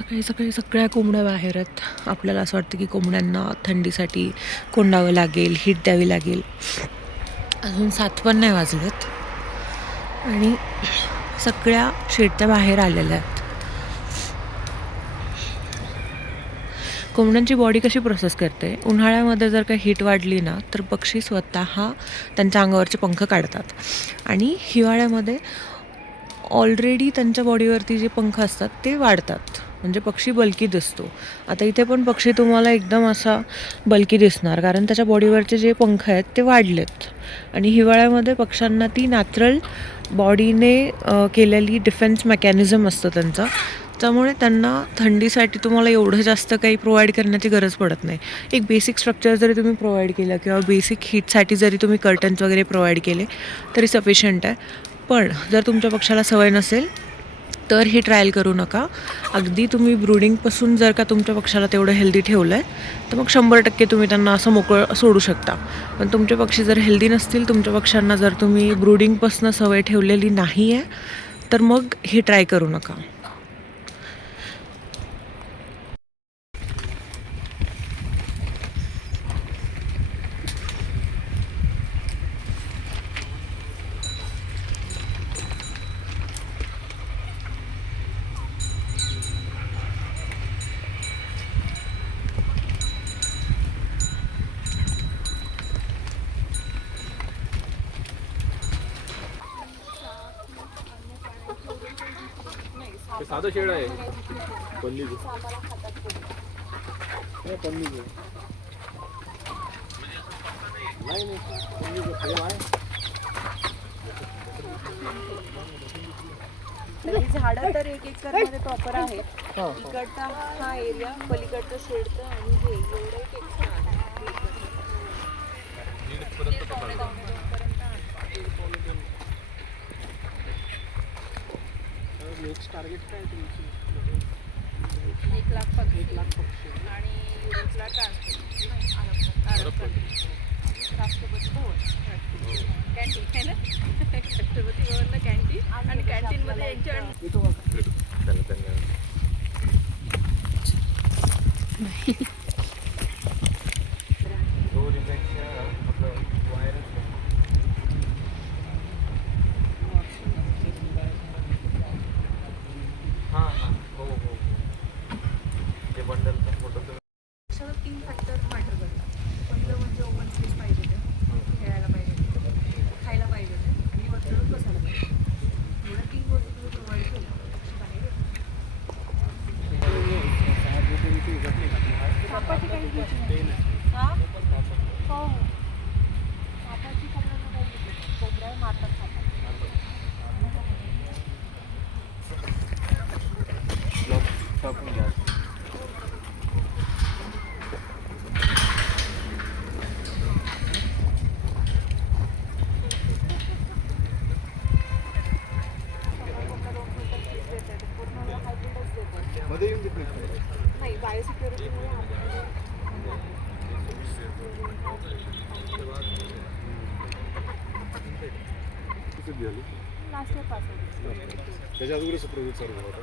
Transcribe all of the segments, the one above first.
सकाळी सकाळी सगळ्या कोंबड्या बाहेर आहेत. आपल्याला असं वाटतं की कोंबड्यांना थंडीसाठी कोंडावं लागेल, हीट द्यावी लागेल. अजून 7 पण नाही वाजलेत आणि सगळ्या शेट्या बाहेर आलेल्या आहेत. कोंबड्यांची बॉडी कशी प्रोसेस करते, उन्हाळ्यामध्ये जर का हीट वाढली ना तर पक्षी स्वतः त्यांच्या अंगावरचे पंख काढतात आणि हिवाळ्यामध्ये ऑलरेडी त्यांच्या बॉडीवरती जे पंख असतात ते वाढतात, म्हणजे पक्षी बल्की दिसतो. आता इथे पण पक्षी तुम्हाला एकदम असा बल्की दिसणार, कारण त्याच्या बॉडीवरचे जे पंख आहेत ते वाढलेत. आणि हिवाळ्यामध्ये पक्ष्यांना ती नॅचरल बॉडीने केलेली डिफेन्स मेकॅनिझम असतं त्यांचं, त्यामुळे त्यांना थंडीसाठी तुम्हाला एवढं जास्त काही प्रोव्हाइड करण्याची गरज पडत नाही. एक बेसिक स्ट्रक्चर जरी तुम्ही प्रोव्हाइड केलं किंवा बेसिक हीटसाठी जरी तुम्ही कर्टन्स वगैरे प्रोव्हाइड केले तरी सफिशियंट आहे. पण जर तुमच्या पक्षाला सवय नसेल तर ही ट्रायल करू नका. अगदी तुम्ही ब्रूडिंगपासून जर का तुमच्या पक्षाला तेवढं हेल्दी ठेवलं आहे तर मग 100% तुम्ही त्यांना असं मोकळं सोडू शकता. पण तुमचे पक्षी जर हेल्दी नसतील, तुमच्या पक्ष्यांना जर तुम्ही ब्रूडिंगपासून सवय ठेवलेली नाही आहे तर मग हे ट्राय करू नका. साधं शेड आहे पन्नीचं. पन्नीचं नाही नाही पन्नीचं फ्रेम आहे. झाडं तर 1 एकरमध्ये प्रॉपर आहेत. इकडचा हा एरिया, पलीकडचं शेडचं आणि हे एवढं एक एक्स्ट्रा आहे. नेक्स्ट टार्गेट काय तुमची? 1 लाख पक्षी आणि युरोपला राष्ट्रपती भवन कॅन्टीन आहे ना. राष्ट्रपती भवनला कॅन्टीन आणि कॅन्टीनमध्ये एन्जॉय. नाही, बायोसिक्युरिटीमुळे लास्ट इयर पास त्याच्या अगोदर सुप्रवीत चालू होता.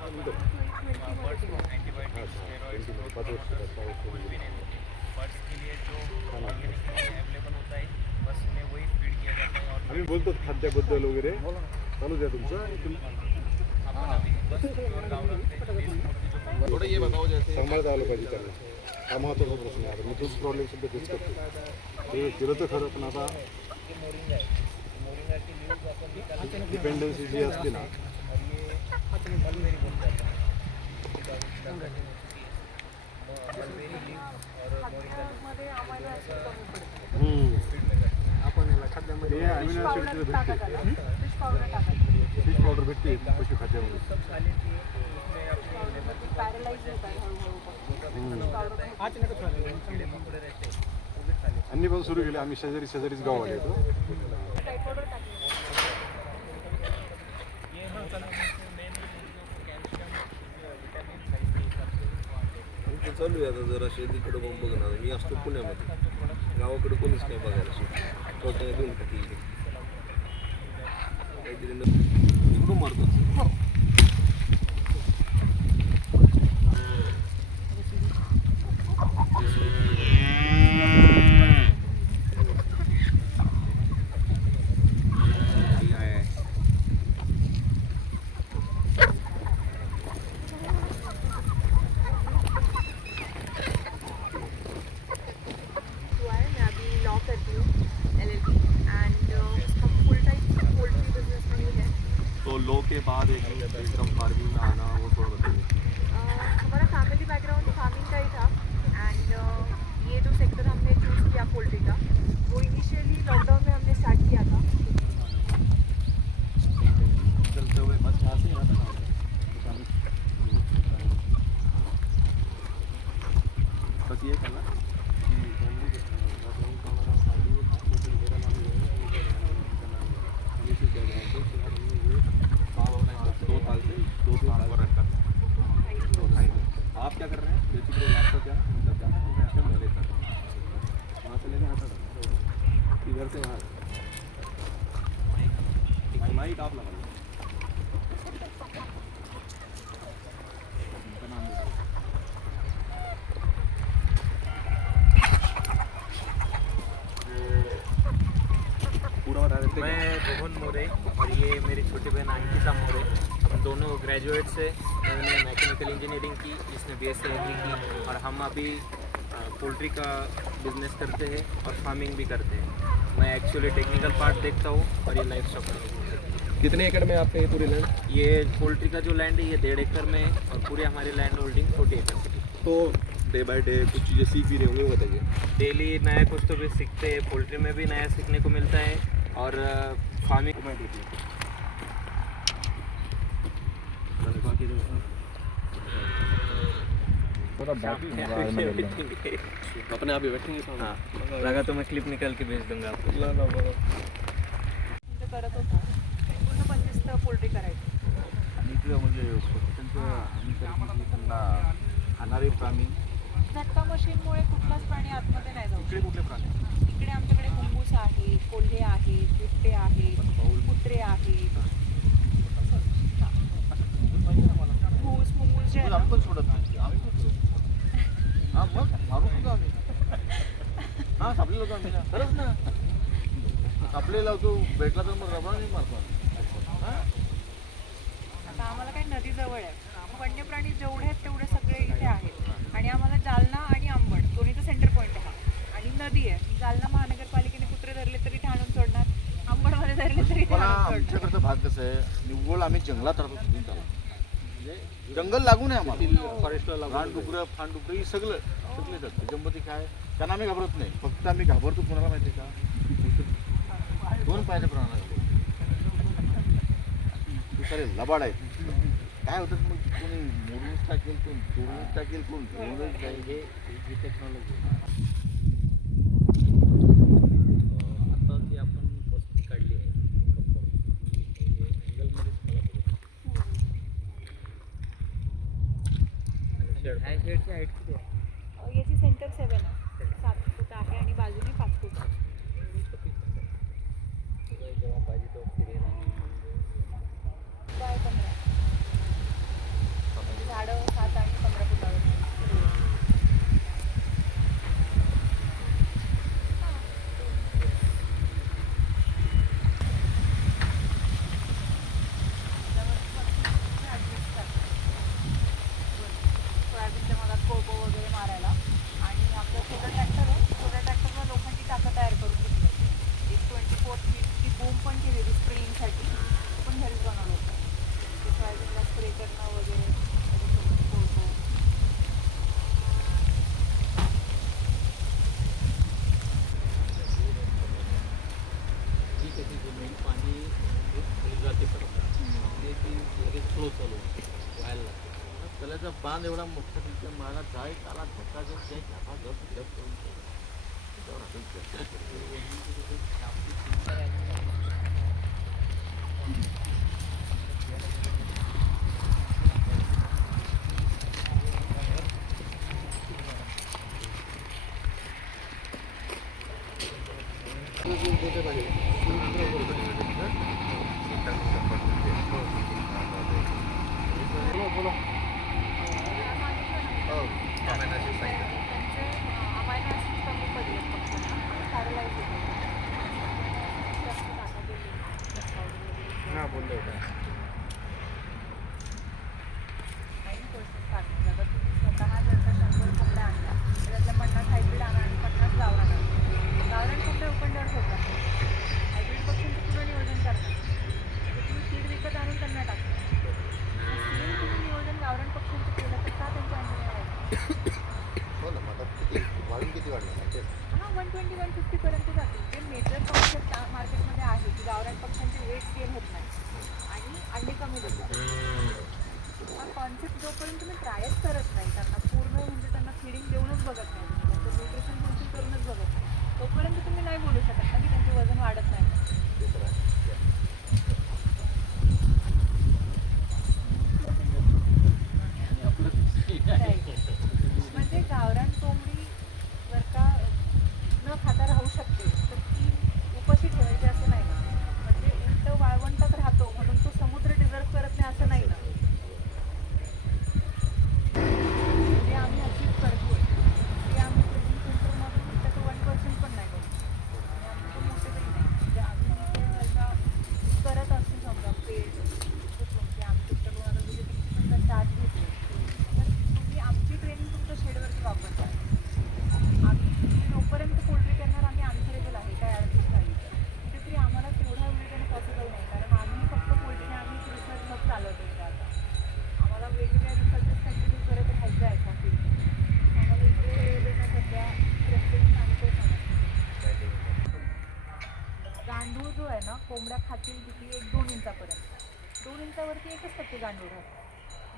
आम्ही बोलतो खाद्याबद्दल वगैरे चालू द्या तुमचं. सांभाळता आलं पाहिजे त्यांना, हा महत्त्वाचा प्रश्न आहे. मी तोच प्रॉब्लेम सुद्धा फेस करतो. ते केलं तर खरं, पण आता डिपेंडन्सी जी असते ना, खाद्यामध्ये फिश पावडर भेटते पशु खाद्यामध्ये. अन्नी पण सुरू केले. आम्ही शेजारीच गाव आले होतो. चालू आहे आता जरा शेतीकडे बघून बघणार. मी असतो पुण्यामध्ये, गावाकडे कोणीच नाही बघायला. स्वतः घेऊन टाकी काहीतरी इकडून मारतो. बाद एक एकदम फार्मिंग में आना वो थोड़ा बताइए। हमारा फैमिली बैकग्राउंड फार्मिंग का ही था एंड ये जो सेक्टर हमने चूज़ किया पोल्ट्री का वो इनिशियली लॉकडाउन में हमने स्टार्ट किया था। चलते हुए बस यहाँ से यहाँ तक बस ये करना कि फैमिली का हमारा फैमिली मेरा नाम ये है हम इसी कह रहे हैं तो फिलहाल हमने ये दो साल से 2-3 साल रन करना है। आप क्या कर रहे हैं बेसिकली आपका क्या मतलब क्या मैनेज कर रहे हैं वहाँ से लेकर यहाँ तक इधर से यहाँ माइक आप लगा लो। मैं रोहन मोरे और ये मेरी छोटी बहन अंकिता मोरे। हम दोनों ग्रेजुएट से मैंने मैकेनिकल इंजीनियरिंग की, जिसने BSc एग्री की और हम अभी पोल्ट्री का बिजनेस करते हैं और फार्मिंग भी करते हैं। मैं एक्चुअली टेक्निकल पार्ट देखता हूँ और ये लाइफ स्टॉक का। कितने एकड़ में आपके ये पूरी लैंड? ये पोल्ट्री का जो लैंड है ये 1.5 एकड़ में है और पूरी हमारी लैंड होल्डिंग 40 एकड़ की। तो डे बाय डे कुछ चीज़ें सीख भी रहे होंगे वो बताइए। डेली नया कुछ तो भी सीखते हैं, पोल्ट्री में भी नया सीखने को मिलता है और फार्मिंग में भी। अपने आप ही बैठेंगे सामने। हाँ, लगा तो मैं क्लिप निकाल के भेज दूंगा आपको। म्हणजे करत होतो पूर्ण 25 पोल्ट्री करायची। आणि इकडे म्हणजे त्यांना खाणारे प्राणी झटका मशीनमुळे कुठलाच प्राणी आतमध्ये नाही जाऊ इकडे कुठले प्राणी शकत। इकडे आमच्याकडे मुंगूस आहे, कोल्हे आहेत, बिबटे आहेत, कुत्रे आहेत, घूस मुंगूस जे आहे ना, आम्ही पण सोडत नाही आम्ही पण सोडतो हां मग मारू सुद्धा आम्ही हां सापले लावतो आम्ही ना खरंच ना सापले लावतो भेटला तर मग रबा नाही मारतो हां आता आम्हाला काही नदी जवळ आहे, वन्य प्राणी जेवढे आहेत तेवढे सगळे इथे आहेत आणि आम्हाला जालना आणि अंबड दोन्हीचं सेंटर पॉईंट आहे आणि नदी आहे। जालना महानगरपालिकेने कुत्रे धरले तरी इथे आणून सोडणार, अंबडमध्ये धरले तरी इथे पण आणून सोडणार। आमच्याकडचा भाग कसं आहे निव्वळ आम्ही जंगलात राहतो तिथून त्याला म्हणजे जंगल लागून आहे आम्हाला फॉरेस्टला रान डुकरं फान डुकरं ही सगळे येतात त्याच्यामध्ये काय त्यांना आम्ही घाबरत नाही, फक्त आम्ही घाबरतो कोणाला माहिती आहे का 2 पायाच्या प्राण्याला सारे लबाड आहेत काय होतं मग कोणी मोडूनच टाकेल कोण तोडूनच टाकेल कोण घेऊनच जाईल ही टेक्नॉलॉजी आता जी आपण पसंत काढली आहे अँगलमध्येच मला बघा ह्या शेडची हाईट किती आहे? याची सेंटर 7 आहे, 7 फूट आहे आणि बाजूने 5 फूट आहे। जेव्हा पाहिजे तेव्हा फिरेल आणि काय 15 झाडं 7 आणि 15 फुटावर। सोयाबीनच्या मधात कोळपं वगैरे मारायला आणि आपलं छोटं ट्रॅक्टर आहे, छोट्या ट्रॅक्टरला लोखंडी टाका तयार करून घेतली। एक 24 फीटची बूम पण केलेली स्प्रेइंगसाठी, पण घरीच बनवलं होतं ते सोयाबीनला स्प्रे करणं वगैरे त्याच्यासोबत कोळपं। ती कशी जमीन पाणी खाली जाते परत ते ती लगेच फ्लो चालू व्हायला लागते। त्याला बांध एवढा मोठा तिथल्या मला जाय त्याला धक्का जर त्या घाबा जर अमायनो ॲसिड कमी पडले फक्त पॅरलाइज होतं जास्त टाका गेली हां बोललो होता 9% टाकणार। जर तुम्ही स्वतः जर का 100 कोंबड्या आणल्या तर त्यातल्या 50 हायब्रिड आणा आणि 50 गावरान आणा। गावरान कोंबड्या उकडल्यावर होतात, हायब्रिड पक्षांचं 120 150 पर्यंत जातील. जे मेजर कॉन्सेप्ट मार्केटमध्ये आहे की गावरान पक्ष्यांचे वेट गेन होत नाही आणि अंडे कमी देतात. हा कॉन्सेप्ट जोपर्यंत तुम्ही ट्रायच करत नाही, त्यांना पूर्ण म्हणजे त्यांना फिडिंग देऊनच बघत नाही, त्यांचं न्यूट्रिशन फुलफिल करूनच बघत नाही, तोपर्यंत तुम्ही नाही बोलू शकत ना की त्यांचे वजन वाढत नाही. म्हणजे गावरान कोंबडी जर का न खाता राहू शकते तर ती उपाशी ठेवायची असं नाही ना. म्हणजे उलट वाळवंटात राहतो म्हणून तो समुद्र डिझर्व करत नाही असं नाही ना. जे आम्ही अचीव करतोय ते आम्ही ट्रेनिंग सेंटरमधून त्याचं 1% पण नाही करू. आणि आम्ही तो मोठे नाही म्हणजे आम्ही जिथे समजा करत असतो समजा पेड की आम्ही तुमच्याकडून आता म्हणजे तुमची समजा चार्ज घेतली तर तुम्ही आमची ट्रेनिंग तुमच्या शेडवरती वापरता. आम्ही तुम्ही जोपर्यंत पोल्ट्री करणार आम्ही आन्सरेबल आहे काय अडचण झाली तर कुठेतरी आम्हाला तेवढा वेळ देणं पॉसिबल नाही, कारण आम्ही फक्त पोल्ट्री आम्ही रिसर्च हब चालवतो इथे आता. आम्हाला वेगवेगळ्या रिसर्चेस कंटिन्यू करत राहायचं आहे का फील्ड. आम्हाला इकडे वेळ देणं सध्या प्रेफरन्स आणि तो समजतो. गांडूळ जो आहे ना कोंबड्या खातील किती 1-2 इंचापर्यंत. 2 इंचावरती 1% गांडूळ राहतो.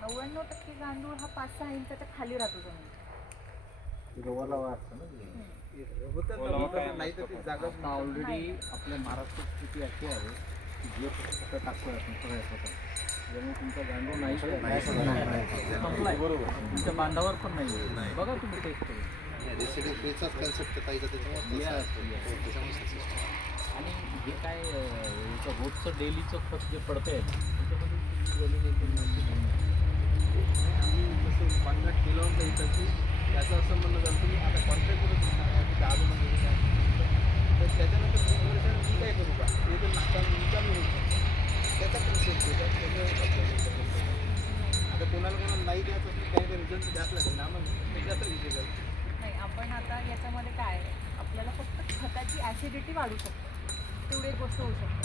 99% गांडूळ हा 5-6 इंचाच्या खाली राहतो जमिनीत. नाही तर ती जागा नाही. ऑलरेडी आपल्या महाराष्ट्रात स्थिती अशी आहे की जे फक्त टाकतो आपण सगळ्यात त्यामुळे तुमचा गांडूळ नाही संपलाय. बरोबर तुमच्या बांधावर पण नाही. बघा तुम्ही टेस्ट करून. रेसिडी फ्रीचाच कन्सेप्ट पाहिजे त्याच्यामुळे. आणि जे काय याचं रोजचं डेलीचं खत जे पडतंय त्याच्यामध्ये आम्ही जसं कॉन्ट्रॅक्ट केलं होतं इथं की त्याचं असं म्हणणं झालं तुम्ही आता कॉन्ट्रॅक्ट करत म्हणणार की 10 महिने तर त्याच्यानंतर 2 वर्षांनी मी काय करू का ते जर नाका कमी होऊ शकतो त्याचा कन्सेप्ट देतात. आता कोणाला नाही द्यायचं असेल काही रिझल्ट द्याच लागेल ना मग त्याच्यात विषय करतो. नाही आपण आता याच्यामध्ये काय आहे, आपल्याला फक्त खताची ॲसिडिटी वाढू शकते तेवढी एक गोष्ट होऊ शकते.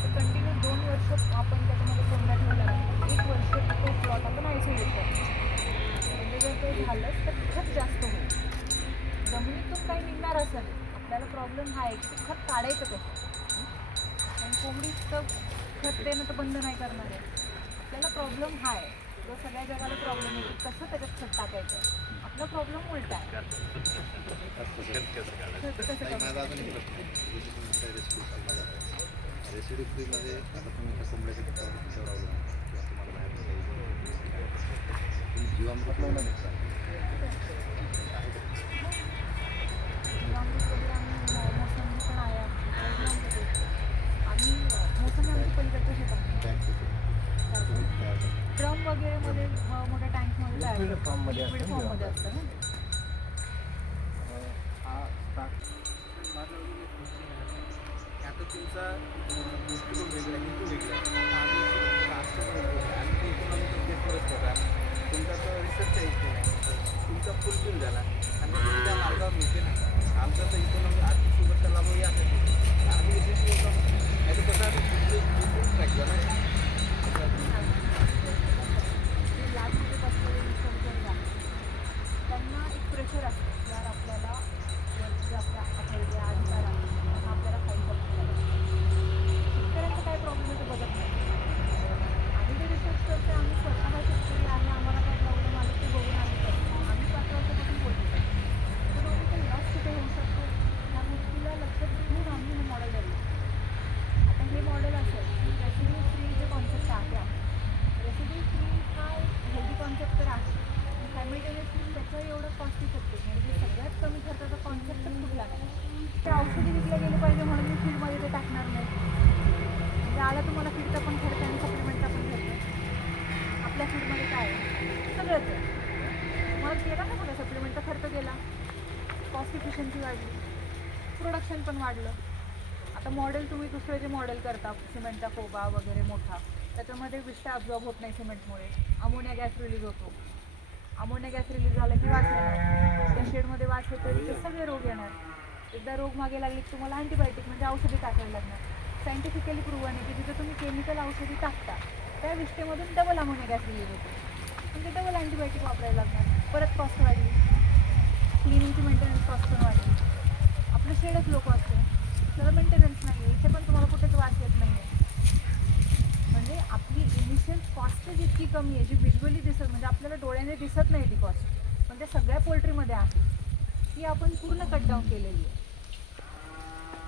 तर कंटिन्यू 2 वर्ष आपण त्याच्यामध्ये कोंबड्या ठेवल्या लागतो. 1 वर्ष तो प्लॉट आपण आयसोलेट करतो. म्हणजे जर ते झालंच तर खत जास्त होईल. जमिनीतून काही निघणार असं नाही. आपल्याला प्रॉब्लेम हा आहे की खत काढायचं कसं. आणि कोंबडीचं खत देणं तर बंद नाही करणार आहे. आपल्याला प्रॉब्लेम हा आहे जो सगळ्या जगाला प्रॉब्लेम आहे की कसं त्याच्यात खत टाकायचं आहे. आपला प्रॉब्लेम उलटा आहे. रेसिडी फ्रीमध्ये आता तुम्ही त्या कोंबड्याच्या पिकावर अवलंबून किंवा तुम्हाला बाहेर जीवामृत लावणार आहे. जीवामृत वगैरे आम्ही मोसंबी पण आहे आम्ही मोसंबी आमच्या पलीकडच्या शेतात ड्रम वगैरे मध्ये मोठ्या टँकमध्ये तयार लिक्विड फॉर्ममध्ये लिक्विड असतं फॉर्ममध्ये असतं ना. आता तुमचा दृष्टिकोन वेगळा आहे हेतू वेगळा आहे. आम्ही राष्ट्रपती आणि ते इकॉनॉमिकल बेसवरच होता. तुमचा तो रिसर्चचा इश्यू नाही, तुमचा फुलफिल झाला आणि तुम्ही त्या मार्गावर होते ना. आमचा तर इकॉनॉमी आर्थिक सुरक्षा लाभ यासाठी आम्ही यशस्वी होतो. नाही तर कसं आम्ही ट्रॅक झाला. जे लॅबमध्ये बसलेले रिसर्चर त्यांना एक प्रेशर असतं यार आपल्याला वरचे आपल्या अथॉरिटी अधिकार आहे त्यांना आपल्याला फाईल करतो. शेतकऱ्यांचा काय प्रॉब्लेम आहे ते बघत नाही. आम्ही जे रिसर्च करतो आम्ही स्वतः शेतकरी आहे, आम्हाला काय प्रॉब्लेम आले ते बघून आम्ही करतो. आम्ही 5 वर्षापासून बोलतो इकॉनॉमिकल लॉस कुठे होऊ शकतो ह्या गोष्टीला लक्षात घेऊन आम्ही हे मॉडेल डेव्हलप. आता हे मॉडेल असेल रेसिड्यू फ्री जे कॉन्सेप्ट आहे रेसिड्यू फ्री हा हेल्दी कॉन्सेप्ट तर आहे पण सायमल्टेनियसली त्याचं एवढं कॉस्ट इफेक्टिव्ह म्हणजे सगळ्यात कमी खर्चाचा कॉन्सेप्ट तर कुठला नाही. ते औषधी विकले गेले पाहिजे म्हणून मी फीडमध्ये ते टाकणार नाही. म्हणजे आला तुम्हाला फीडचा पण खर्च आणि सप्लिमेंटचा पण खर्च. आपल्या फीडमध्ये काय आहे सगळंच आहे. मला गेला ना बघा सप्लिमेंटचा खर्च गेला, कॉस्ट इफिशियन्सी वाढली, प्रोडक्शन पण वाढलं. आता मॉडेल तुम्ही दुसरे जे मॉडेल करता सिमेंटचा कोबा वगैरे मोठा त्याच्यामध्ये विष्ठा अब्झॉर्ब होत नाही सिमेंटमुळे. अमोनिया गॅस रिलीज होतो. अमोनिया गॅस रिलीज झाला की वास येणार. त्या शेडमध्ये वास येतो ते सगळे रोग येणार. एकदा रोग मागे लागले की तुम्हाला अँटीबायोटिक म्हणजे औषधी टाकावी लागणार. सायंटिफिकली प्रूव्हन आहे की जिथे तुम्ही केमिकल औषधी टाकता त्या विष्ठेमधून डबल अमोनिया गॅस रिलीज होतो. म्हणजे डबल अँटीबायोटिक वापरायला लागणार. परत कॉस्ट वाढली. क्लिनिंगची मेंटेनन्स कॉस्ट पण वाढली. आपलं शेडच लोक असते, त्याला मेंटेनन्स नाही आहे. इथे पण तुम्हाला कुठेच वास येत नाही आहे. म्हणजे आपली इनिशियल कॉस्ट जितकी कमी आहे, जी व्हिज्युअली दिसत म्हणजे आपल्याला डोळ्याने दिसत नाही ती कॉस्ट, पण ते सगळ्या पोल्ट्रीमध्ये आहे, ती आपण पूर्ण कट डाऊन केलेली आहे.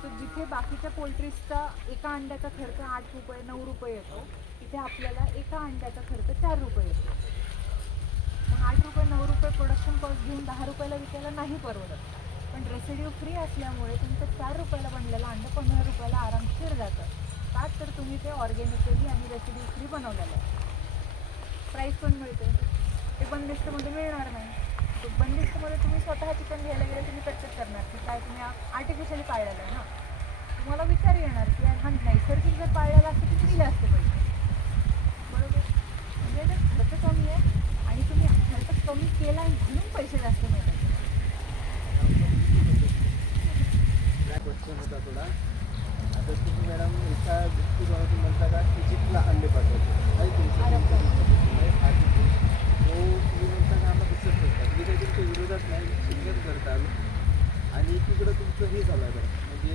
तर जिथे बाकीच्या पोल्ट्रीजचा एका अंड्याचा खर्च 8 रुपये 9 रुपये येतो, तिथे आपल्याला एका अंड्याचा खर्च 4 रुपये येतो. मग 8 रुपये 9 रुपये प्रोडक्शन कॉस्ट घेऊन 10 रुपयाला विकायला नाही परवडत. पण रेसिड्यू फ्री असल्यामुळे तुमचं 4 रुपयाला बनलेलं अंडं 15 रुपयाला आरामशीर जातं. का तर तुम्ही ते ऑर्गॅनिकली आणि रेसिड्यू फ्री बनवलेलं आहे. प्राईस पण मिळते. ते बंदिस्तमध्ये मिळणार नाही. बंदिस्तमध्ये तुम्ही स्वतः चिकन घ्यायला गेले तुम्ही कच्चच करणार की काय, तुम्ही आर्टिफिशियली पाळलेलं आहे ना. तुम्हाला विचार येणार की हा नैसर्गिक जर पाळलेला असतं तर दिले असते पैसे, बरोबर. म्हणजे जर खर्च कमी आहे आणि तुम्ही खर्च कमी केला आणि म्हणून पैसे जास्त मिळतात. क्वेश्चन होता थोडा. आता तुम्ही मॅडम एका दृष्टिकोनातून म्हणता का इजिप्तला अंडे पाठवायचे आहे तुमच्या तो तुम्ही म्हणता का आम्हाला दिसत नसतात, म्हणजे काही तुमच्या विरोधात नाही, शिक्षण करता आलं आणि एकीकडं तुमचं हे झालं आहे म्हणजे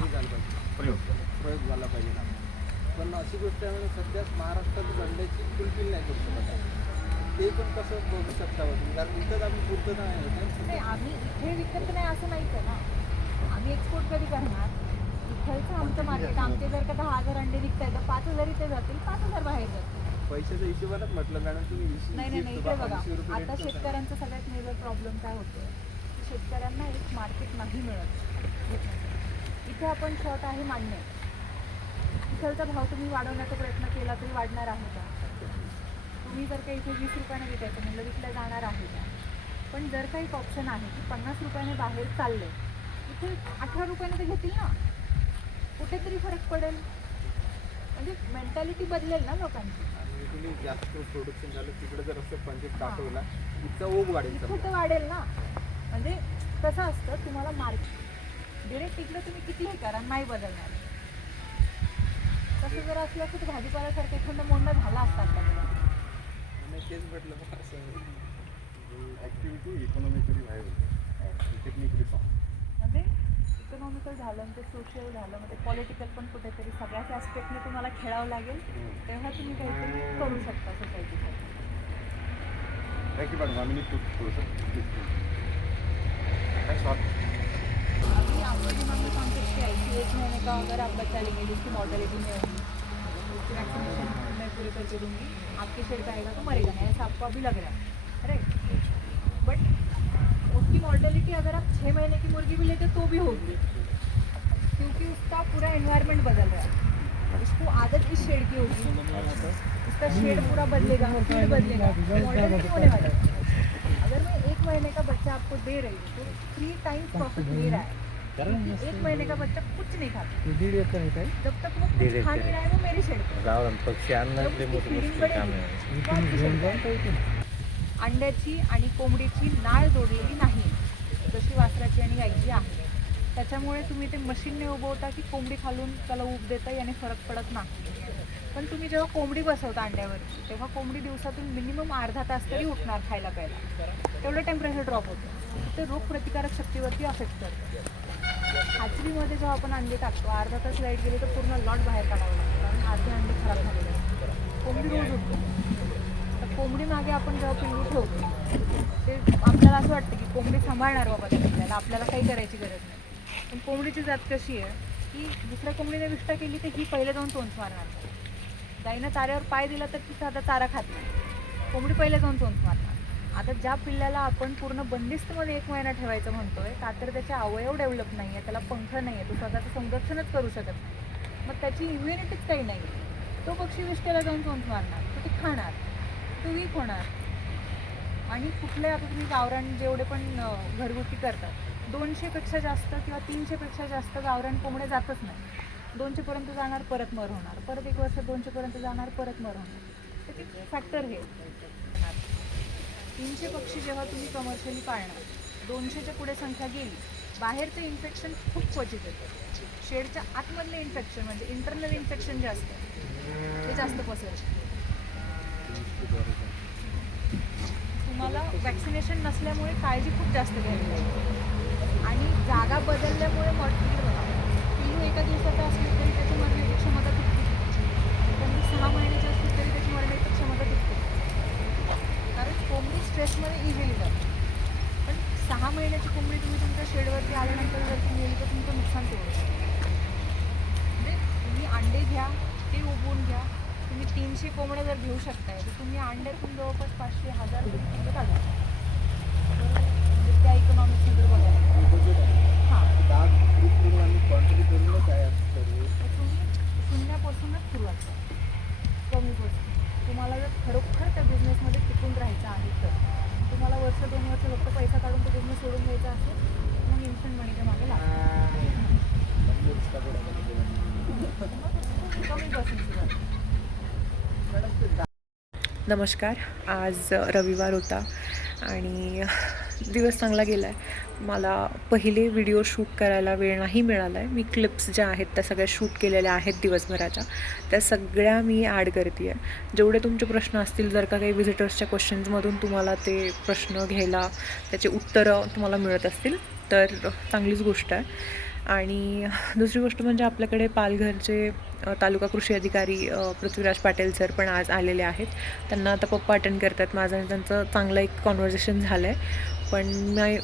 हे झालं पाहिजे, प्रयोग झाला पाहिजे ना. पण अशी गोष्ट आहे म्हणजे सध्या महाराष्ट्रात अंड्याची फुलफिल नाही करू शकत आहे. ते पण कसं बघू शकता तुम्ही, कारण इथंच आम्ही पूर्तता नाही, आम्ही इथे विकत नाही असं नाहीच आहे ना. आम्ही एक्सपोर्ट कधी करणार? इथलचं आमचं मार्केट, आमचे जर का 10,000 अंडे विकताय तर 5,000 इथे जातील, 5,000 बाहेर जातील. पैशाच्या हिशोबानच म्हटलं मॅडम तुम्ही. नाही, इकडे बघा, आता शेतकऱ्यांचा सगळ्यात मेजर प्रॉब्लेम काय होतो, शेतकऱ्यांना एक मार्केट नाही मिळत. इथे आपण शॉर्ट आहे मान्य आहे. इथलचा भाव तुम्ही वाढवण्याचा प्रयत्न केला तरी वाढणार आहे का? तुम्ही जर का इथे 20 रुपयाने विकायचं म्हणलं विकलं जाणार आहे का? पण जर का एक ऑप्शन आहे की 50 रुपयाने बाहेर चालले, इथे 18 रुपयाने ते घेतील ना, कुठेतरी फरक पडेल. म्हणजे मेंटॅलिटी बदलेल ना लोकांची. आणि तुम्ही जास्त प्रोडक्शन झालं तिकडे जर असं पंचायत दाखवला इथचा ओघ वाढेल. इथे तर वाढेल ना. म्हणजे कसं असतं, तुम्हाला मार्केट डिरेक्ट इकडे तुम्ही कितीही करा नाही बदलणार. तसं जर असलं असतं तर भाजीपाल्यासारखं एखादं मोडणं झाला असता आता. तेच म्हटलं असं ॲक्टिव्हिटी इकॉनॉमिकली व्हायबल, टेक्निकली म्हणजे इकॉनॉमिकल झालं, म्हणजे सोशल झालं, म्हणजे पॉलिटिकल पण कुठेतरी सगळ्याच ॲस्पेक्टने तुम्हाला खेळावं लागेल, तेव्हा तुम्ही काहीतरी करू शकता सोसायटीसाठी. Thank you madam. आम्ही निघतो थोडंसं. अभी आपके दिमाग में कॉन्सेप्ट क्या है कि 1 महीने का अगर आप बच्चा लेंगे जिसकी मॉर्टेलिटी में होगी, उसकी वैक्सीनेशन मैं पूरे करके दूँगी, आपके शेड पे आएगा तो मरेगा नहीं, ऐसा आपको अभी लग रहा है, राइट. बट उसकी मॉर्टेलिटी अगर आप 6 महीने की मुर्गी भी लेते तो भी होगी, क्योंकि उसका पूरा एनवायरनमेंट बदल रहा है. उसको आदत इस शेड की होगी, उसका शेड पूरा बदलेगा, फीड बदलेगा, मॉर्टेलिटी होने वाली है. अगर मैं 1 महीने का बच्चा आपको दे रही हूँ तो 3 टाइम्स प्रॉफिट ले रहा है. क्योंकि 1 महीने का बच्चा कुछ नहीं खाता, जब तक वो कुछ खा नहीं रहा है वो मेरी शेड पे. पक्षी आणण्यातले मोठे मुश्किल काम आहे. तो आपकी शेड पे. अंड्याची आणि कोंबडीची नाळ जोडलेली नाही, जशी वासराची आणि गाईची आहे. त्याच्यामुळे तुम्ही ते मशीनने उभवता की कोंबडी खालून त्याला ऊब देता, याने फरक पडत नाही. पण तुम्ही जेव्हा कोंबडी बसवता अंड्यावरची, तेव्हा कोंबडी दिवसातून मिनिमम अर्धा तास तरी उठणार खायला प्यायला, तेवढं टेम्परेचर ड्रॉप होतं. ते रोगप्रतिकारक शक्तीवरती अफेक्ट करतं. हाचरीमध्ये जेव्हा आपण अंडे टाकतो, अर्धा तास लाईट गेली तर पूर्ण लॉट बाहेर काढावं लागतं, कारण अर्धे अंडे खराब झालेले असतात. कोंबडी रोज उठतो. तर कोंबडी मागे आपण जेव्हा पिल्लू ठेवतो, ते आपल्याला असं वाटतं की कोंबडी सांभाळणार बाबा त्या पिल्ल्याला, आपल्याला काही करायची गरज नाही. पण कोंबडीची जात कशी आहे की दुसऱ्या कोंबडीने विष्ठा केली तर ही पहिले जाऊन तोंड मारणार. गाईनं चाऱ्यावर पाय दिला तर ती साधा चारा खात नाही, कोंबडी पहिले जाऊन तोंड मारणार. आता ज्या पिल्ल्याला आपण पूर्ण बंदिस्तमध्ये 1 महिना ठेवायचं म्हणतोय, का तर त्याचे अवयव डेव्हलप नाही आहे, त्याला पंख नाही आहे, तो स्वतःचं संरक्षणच करू शकत नाही, मग त्याची इम्युनिटीच काही नाही, तो पक्षी विष्ठेला जाऊन तोंड मारणार, तो ते खाणार, तो वीक होणार. आणि कुठले आता तुम्ही गावरान जेवढे पण घरगुती करतात, 200पेक्षा जास्त किंवा 300पेक्षा जास्त गावरान कोंबडे जातच नाही. 200पर्यंत जाणार, परत मर होणार, परत 1 वर्ष 200पर्यंत जाणार, परत मर होणार. तर ते फॅक्टर हे 300 पक्षी जेव्हा तुम्ही कमर्शियली पाळणार, 200च्या पुढे संख्या गेली, बाहेरचं इन्फेक्शन खूप क्वचित येतं. शेडच्या आतमधले इन्फेक्शन म्हणजे इंटरनल इन्फेक्शन जे असतं ते जास्त पसरतं. तुम्हाला वॅक्सिनेशन नसल्यामुळे काळजी खूप जास्त घ्यावी लागते. आणि जागा बदलल्यामुळे मॉर्टिलिटी बघा, पिल्लू एका दिवसाचं असलं तरी त्याची मरण्याची क्षमता तितकीच आहे. कोंबडी 6 महिन्याची असली तरी त्याची मरण्याची क्षमता तितकीच आहे. कारण कोंबडी स्ट्रेसमध्ये इझिली जाते. पण 6 महिन्याची कोंबडी तुम्ही तुमच्या शेडवरती आल्यानंतर जर ती नेली तर तुमचं नुकसान तेवढं होतं. म्हणजे तुम्ही अंडे घ्या, ते उबवून घ्या. तुम्ही 300 कोंबड्या जर घेऊ शकताय तर तुम्ही अंड्यातून जवळपास 500-1000 रुपये काढू शकता. म्हणजे त्या इकॉनॉमिक्सने जर बघायला बजेट आहे हां, 10 ग्रुप करून आम्ही क्वांटिटी करूनच आहे सर्व. तर तुम्ही शून्यापासूनच सुरुवात करा, कमीपासून. तुम्हाला जर खरोखर त्या बिझनेसमध्ये टिकून राहायचं आहे तर तुम्हाला वर्ष 2 वर्ष फक्त पैसा काढून तो बिझनेस सोडून द्यायचा असेल मग इन्स्टंट मनीच्या मागे लागतो. कमीपासून सुरुवात. नमस्कार. आज रविवार होता आणि दिवस चांगला गेला आहे. मला पहिले व्हिडिओ शूट करायला वेळ नाही मिळाला आहे. मी क्लिप्स ज्या आहेत त्या सगळ्या शूट केलेल्या आहेत दिवसभराच्या, त्या सगळ्या मी ॲड करते आहे. जेवढे तुमचे प्रश्न असतील, जर का काही व्हिजिटर्सच्या क्वेश्चन्समधून तुम्हाला ते प्रश्न घ्यायला त्याचे उत्तरं तुम्हाला मिळत असतील तर चांगलीच गोष्ट आहे. आणि दुसरी गोष्ट म्हणजे आपल्याकडे पालघरचे तालुका कृषी अधिकारी पृथ्वीराज पाटील सर पण आज आलेले आहेत. त्यांना आता पप्पा अटेंड करतात. माझं आणि त्यांचं चांगलं एक कॉन्व्हर्सेशन झालं आहे. पण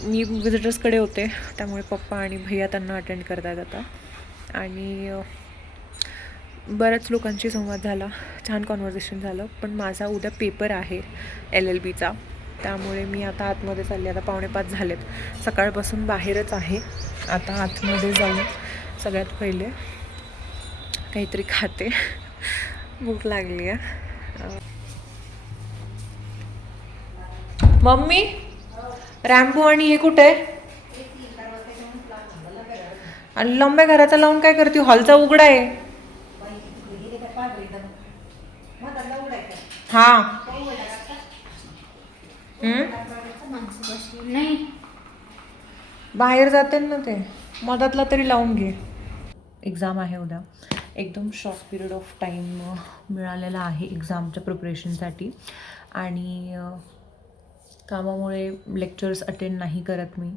मी विजिटर्सकडे होते त्यामुळे पप्पा आणि भैया त्यांना अटेंड करतात आता. आणि बऱ्याच लोकांशी संवाद झाला, छान कॉन्व्हर्सेशन झालं. पण माझा उद्या पेपर आहे LLBचा, त्यामुळे मी आता आतमध्ये चालले. आता 4:45 झालेत. सकाळपासून बाहेरच आहे. आता आतमध्ये जाऊन सगळ्यात पहिले काहीतरी खाते, भूक लागली आहे. मम्मी, रॅम्बो आणि हे कुठे आहे? आणि लंब्या घराचा लावून काय करते? हॉलचा उघडा आहे. हा, नाही बाहेर जाते ना ते, मधातला तरी लावून घे. एक्झाम आहे उद्या. एकदम शॉर्ट पिरियड ऑफ टाईम मिळालेला आहे एक्झामच्या प्रिपरेशनसाठी. आणि कामामुळे लेक्चर्स अटेंड नाही करत मी,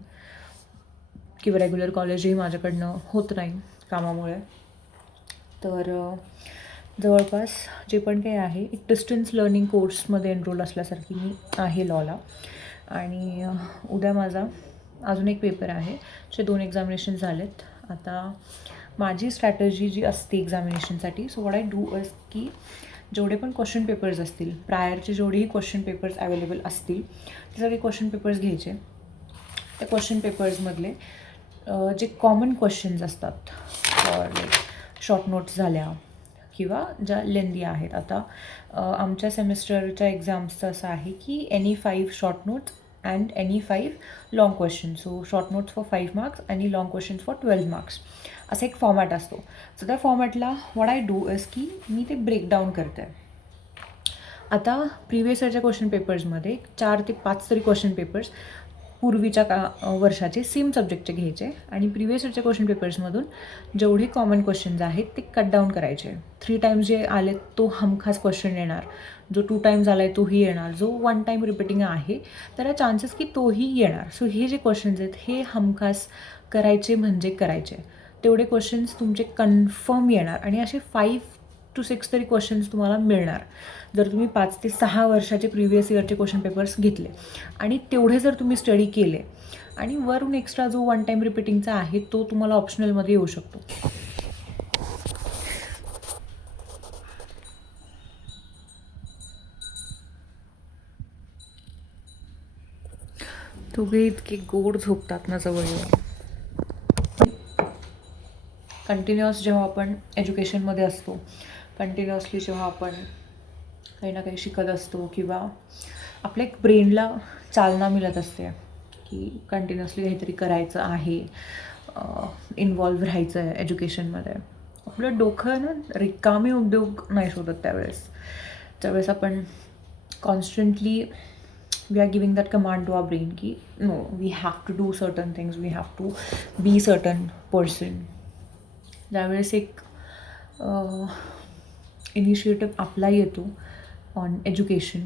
किंवा रेग्युलर कॉलेजही माझ्याकडनं होत नाही कामामुळे. तर जवळपास जे पण काही आहे एक डिस्टन्स लर्निंग कोर्समध्ये एनरोल असल्यासारखी मी आहे लॉला. आणि उद्या माझा अजून एक पेपर आहे. जे 2 एक्झामिनेशन झालेत. आता माझी स्ट्रॅटजी जी असते एक्झामिनेशनसाठी, so what I do is की जेवढे पण क्वेश्चन पेपर्स असतील, प्रायरचे जेवढेही क्वेश्चन पेपर्स अवेलेबल असतील ते सगळे क्वेश्चन पेपर्स घ्यायचे. त्या क्वेश्चन पेपर्समधले जे कॉमन क्वेश्चन्स असतात, लाईक शॉर्ट नोट्स झाल्या किंवा ज्या लेंदी आहेत. आता आमच्या सेमिस्टरच्या एक्झाम्सचं असं आहे की any 5 short notes and any 5 long question. So short notes for 5 marks आणि लॉंग क्वेश्चन्स फॉर 12 मार्क्स, असं एक फॉर्मॅट असतो. सो त्या फॉर्मॅटला व्हॉट आय डू इज की मी ते ब्रेकडाऊन करते. आता प्रिवियस इयरच्या क्वेश्चन पेपर्समध्ये 4 ते 5 तरी क्वेश्चन पेपर्स पूर्वीच्या वर्षाचे सेम सब्जेक्टचे घ्यायचे आणि प्रिवियस इयरच्या क्वेश्चन पेपर्समधून जेवढे कॉमन क्वेश्चन्स आहेत ते कट डाऊन करायचे. 3 टाईम्स जे आले तो हमखास क्वेश्चन येणार, जो 2 टाईम्स आला आहे तोही येणार, जो 1 टाईम रिपीटिंग आहे त्याला चान्सेस की तोही येणार. सो हे जे क्वेश्चन्स आहेत हे हमखास करायचे म्हणजे करायचे. तेवढे क्वेश्चन्स तुमचे कन्फर्म येणार आणि असे 5 to 6 तरी क्वेश्चन्स तुम्हाला मिळणार जर तुम्ही 5 ते 6 वर्षाचे प्रिव्हियस इयरचे क्वेश्चन पेपर्स घेतले आणि तेवढे जर तुम्ही स्टडी केले. आणि वरून एक्स्ट्रा जो 1 टाईम रिपीटिंगचा आहे तो तुम्हाला ऑप्शनलमध्ये येऊ शकतो. दोघे इतके गोड झोपतात ना जवळ येऊन. कंटिन्युअस जेव्हा आपण एज्युकेशनमध्ये असतो, कंटिन्युअसली जेव्हा आपण काही ना काही शिकत असतो किंवा आपल्या एक ब्रेनला चालना मिळत असते की कंटिन्युअसली काहीतरी करायचं आहे, इन्वॉल्व्ह राहायचं आहे एज्युकेशनमध्ये, आपलं डोकं ना रिकामे उद्योग नाही शोधत त्यावेळेस आपण constantly we are giving that command to our brain की no we have to do certain things, we have to be certain person. ज्यावेळेस एक इनिशिएटिव्ह आपला येतो ऑन एज्युकेशन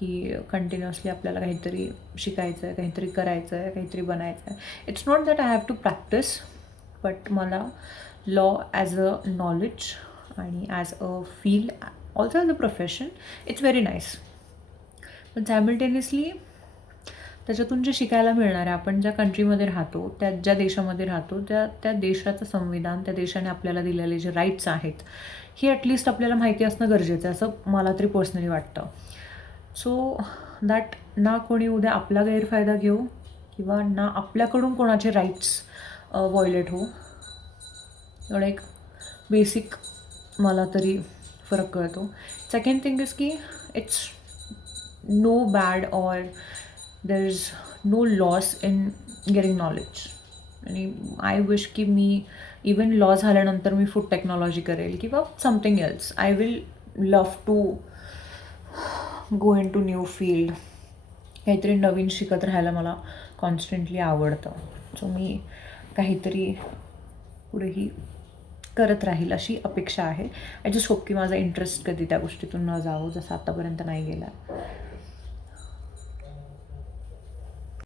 की कंटिन्युअसली आपल्याला काहीतरी शिकायचं आहे, काहीतरी करायचं आहे, काहीतरी बनायचं आहे. It's not that I have to practice, but मला लॉ ॲज अ नॉलेज आणि as a field, also as a profession, it's very nice. पण सायमल्टेनियसली त्याच्यातून जे शिकायला मिळणार आहे, आपण ज्या कंट्रीमध्ये राहतो, त्या ज्या देशामध्ये राहतो, त्या देशाचं संविधान, त्या देशाने आपल्याला दिलेले जे राईट्स आहेत, हे ॲटलिस्ट आपल्याला माहिती असणं गरजेचं आहे, असं मला तरी पर्सनली वाटतं. सो दॅट ना कोणी उद्या आपला गैरफायदा घेऊ किंवा ना आपल्याकडून कोणाचे राईट्स व्हायोलेट हो, एवढं एक बेसिक मला तरी फरक कळतो. सेकंड थिंग इज की it's no bad or there is no loss in getting knowledge. आणि आय विश की मी इवन लॉ झाल्यानंतर मी फूड टेक्नॉलॉजी करेल किंवा something else. I will love to go in to new field. काहीतरी नवीन शिकत राहायला मला कॉन्स्टंटली आवडतं. सो मी काहीतरी पुढेही करत राहील अशी अपेक्षा आहे. आय जस्ट होप की माझा इंटरेस्ट कधी त्या गोष्टीतून न जावं, जसं आत्तापर्यंत नाही गेला.